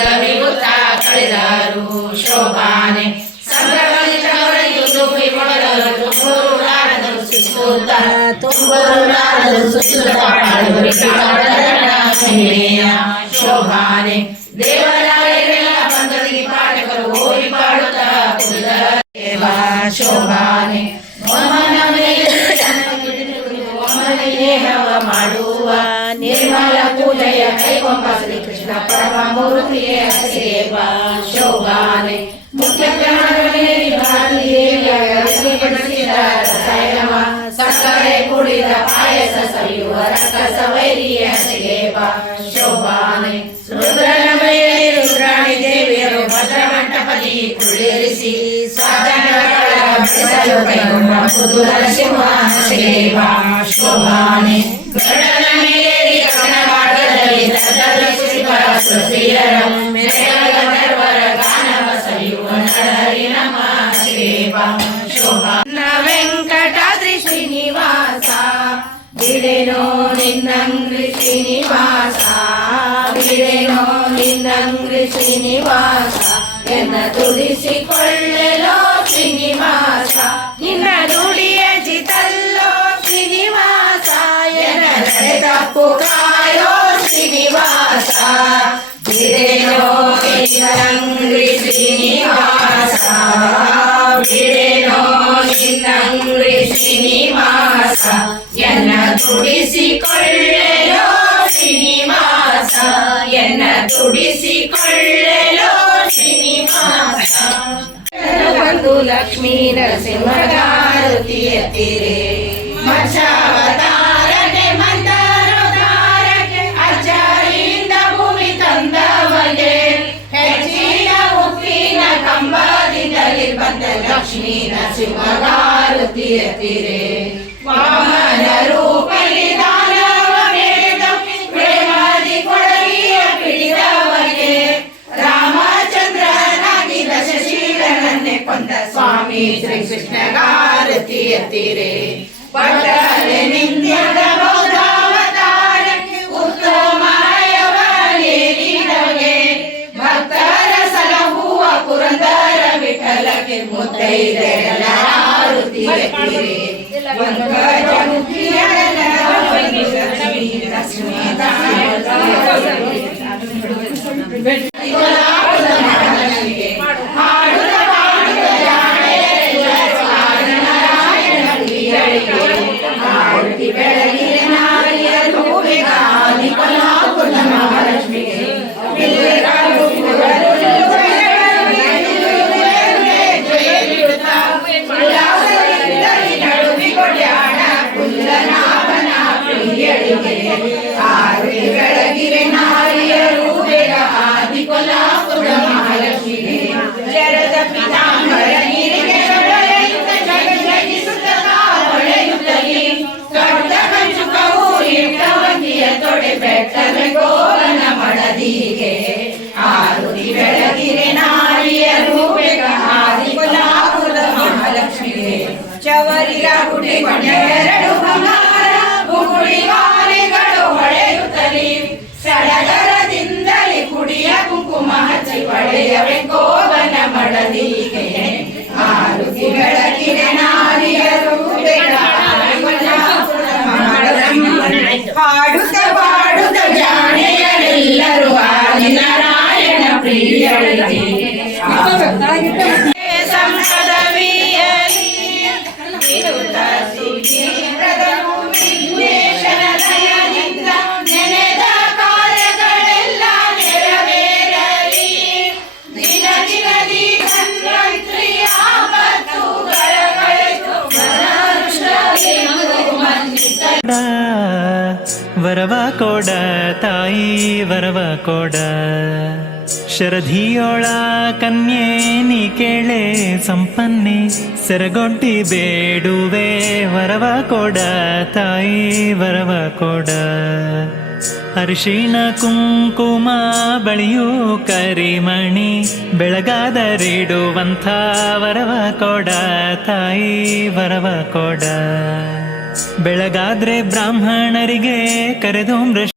ಪದವಿಗುತ್ತ ಕಳೆದರು ಶೋಭಾನೆ ಸಂಭ್ರಮಿತವರೆಗೂ ತುಪ್ಪಿ ಮೊಳದರು ತುಂಬೂರಾಡದರು ಸುಸುತ್ತ ತುಂಬೂರಾಡದರು ಸುಸುತ್ತ ಶೋಭಾನೆ ದೇವರಾಯರೆಲ್ಲ ಬಂದರಿಗೆ ಪಾಠಕರು ಓದಿ ಪಾಡುತ್ತಾ ಕುಡಿದ ಶೋಭಾನೆ ಮಾಡುವ ನಿರ್ಮಲ ಪೂಜೆಯ ಕೈಗೊಂಬ ಶ್ರೀ ಕೃಷ್ಣ ಪರಮ ಮೂರ್ತಿಯೇ ಸೇವ ಶೋಭಾನೆ ಮುಖ್ಯ ಸಕ್ಕರೆ ಕುಡಿದ ಪಾಯಸ ಸವಿಯುವ ರಕ್ಕಸ ವೈರಿಯ ಸೇವ ಶೋಭಾನೆ ರುದ್ರನ ಮೇಲೆ ರುದ್ರಾಣಿ ದೇವಿಯರು ಭದ್ರ ಮಂಟಪದಿ ಕುಳ್ಳಿರಿಸಿ ಸಾಧನಗಳ ಕೈಗೊಂಡ ಕುದುರ ಸಿಂಹಾನ ಸೇವ ಶೋಭಾನೆ ಗರುಡನ ಮೇಲೆ ಕನ್ನಡದಲ್ಲಿ ಸುಪ್ರಿಯರ ಗಂಧರ್ವರ ಗಾನವ ಸವಿಯುವ ನರರಿ ನಮ ಸೇವ ಶೋಭಾನ ವೆಂಕಟಾದ್ರಿ ಶ್ರೀನಿವಾಸ ಬಿಡೆನೋ ನಿನ್ನಂಗ್ರಿ ಶ್ರೀನಿವಾಸ ಬಿಡೆನೋ ನಿನ್ನಂಗ್ರಿ ಶ್ರೀನಿವಾಸ ಎನ್ನ ತುಡಿಸಿಕೊಳ್ಳಲೋ ಶ್ರೀನಿವಾಸ ನಿನ್ನ ನುಡಿಯ ಜಿತಲ್ಲೋ ಶ್ರೀನಿವಾಸ ಎನ್ನ ತಪ್ಪು ಕಾಯೋ ಶ್ರೀನಿವಾಸ ಬಿಡೆನೋ ನಿನ್ನಂಗ್ರಿ ಶ್ರೀನಿವಾಸ ಬಿಡೆನೋ ನಿನ್ನಂಗ್ರಿ ಶ್ರೀನಿವಾಸ ಎನ್ನ ತುಡಿಸಿಕೊಳ್ಳಲೋ ಶ್ರೀನಿವಾಸ ಎನ್ನ ತುಡಿಸಿಕೊಳ್ಳಲೋ ಶ್ರೀನಿವಾಸ ಬಂದು ಲಕ್ಷ್ಮೀ ನರಸಿಂಹಗಾರುತಿಯ ತೀರೆ ಮರ್ಷಾವತಾರಕ್ಕೆ ಮಂದಾರೋದಾರಕ್ಕೆ ಅಜ್ಜಾರಿಯಿಂದ ಭೂಮಿ ತಂದವಗೆ ಹೆಚ್ಚಿನ ಉಪ್ಪಿನ ಕಂಬದಿಂದಲೇ ಬಂದ ಲಕ್ಷ್ಮೀ ನರಸಿಂಹಗಾರುತಿಯ ತೀರೆ ವಾಮನ ರೂಪಲಿ ದಾನವ ವೇದ ಪ್ರೇಮಾದಿ ಕೊಡಗಿಯ ಪಿಡಿದವಗೆ ರಾಮಚಂದ್ರನಾಗಿ ದಶಶೀಲನನ್ನೇ ಕೊಂದ ಸ್ವಾಮಿ ಶ್ರೀ ಕೃಷ್ಣಗಾರತಿಯ ತೀರೆ ಪಟ್ಟಲೆ ನಿಂದ್ಯದ ಬೌದ್ಧಾವತಾರಕ್ಕೆ ಉತ್ತಮಯವ ನೀಡಿದವಗೆ ಭಕ್ತರ ಸಲಹುವ ಪುರಂದರ ವಿಠಲಕ್ಕೆ ಮುತ್ತೈದೆಯರ ಆರುತಿಯ ತೀರೆ ಬೆಳಗಿರೆ ನಾರಿಯರು ಬೇಗ ಆದಿ ಕೊಲ್ಲಾಪುರ ಮಹಾಲಕ್ಷ್ಮಿಗೆ ಜರದ ಪಿತಾಂಬರ ನೀರಿಗೆ ಹೊಳೆಯುತ್ತ ಜಗಿಸುತ್ತ ಹೊಳೆಯುತ್ತಲಿ ದೊಡ್ಡ ಕಂಚುಕವು ಇಟ್ಟವಂಗಿಯ ತೊಡೆ ಬೆಟ್ಟದ ಗೋವನ ಮಡದಿಗೆ ಆರುತಿ ಬೆಳಗಿರೆ ನಾರಿಯರು ಬೇಗ ಆದಿ ಕೊಲ್ಲಾಪುರ ಮಹಾಲಕ್ಷ್ಮಿಗೆ ಚವರಿಗ ಹುಟ್ಟಿಕೊಂಡ ಎರಡು ಬಂಗಾರ ಬುಗುಡಿ ಮಾಲೆಗಳು ಹೊಳೆಯುತ್ತಲಿ ಸಡಗರದಿಂದಲೇ ಕುಡಿಯ ಕುಂಕುಮ ಹಚ್ಚಿ ಹೊಳೆಯವೆ ಗೋವನ ಮಡದಿಗೆ ಆರುತಿ ಬೆಳಗಿನ ನಾರಿಯರು ಹಾಡುತ್ತ ಪಾಡುತ್ತ ಜಾಣೆಯರೆಲ್ಲರೂ ಆದಿನಾರಾಯಣ ಪ್ರಿಯಳಿಗೆ ಸಂಪದವಿಯಲಿ ವಿನುತ ಸುಖೀರದ ವಿಘ್ನೇಶನ ದಯದಿಂದ ನೆನೆದ ಕಾರ್ಯಗಳೆಲ್ಲ ನೆರವೇರಲಿ ದಿನ ದಿನದಿ ಧನ್ವಂತ್ರಿ ಆಪತ್ತುಗಳ ಕಳೆದು ವರವ ಕೊಡ ತಾಯಿ ವರವ ಕೊಡ ಶರಧಿಯೋಳ ಕನ್ಯೆ ನೀ ಕೇಳೆ ಸಂಪನ್ನೆ ಸೆರಗೊಡ್ಡಿ ಬೇಡುವೆ ವರವ ಕೊಡ ತಾಯಿ ವರವ ಕೊಡ ಅರಿಶಿಣ ಕುಂಕುಮ ಬಳಿಯೂ ಕರಿಮಣಿ ಬೆಳಗಾದರಿಡುವಂಥ ವರವ ಕೊಡ ತಾಯಿ ವರವ ಕೊಡ ಬೆಳಗಾದ್ರೆ ಬ್ರಾಹ್ಮಣರಿಗೆ ಕರೆದು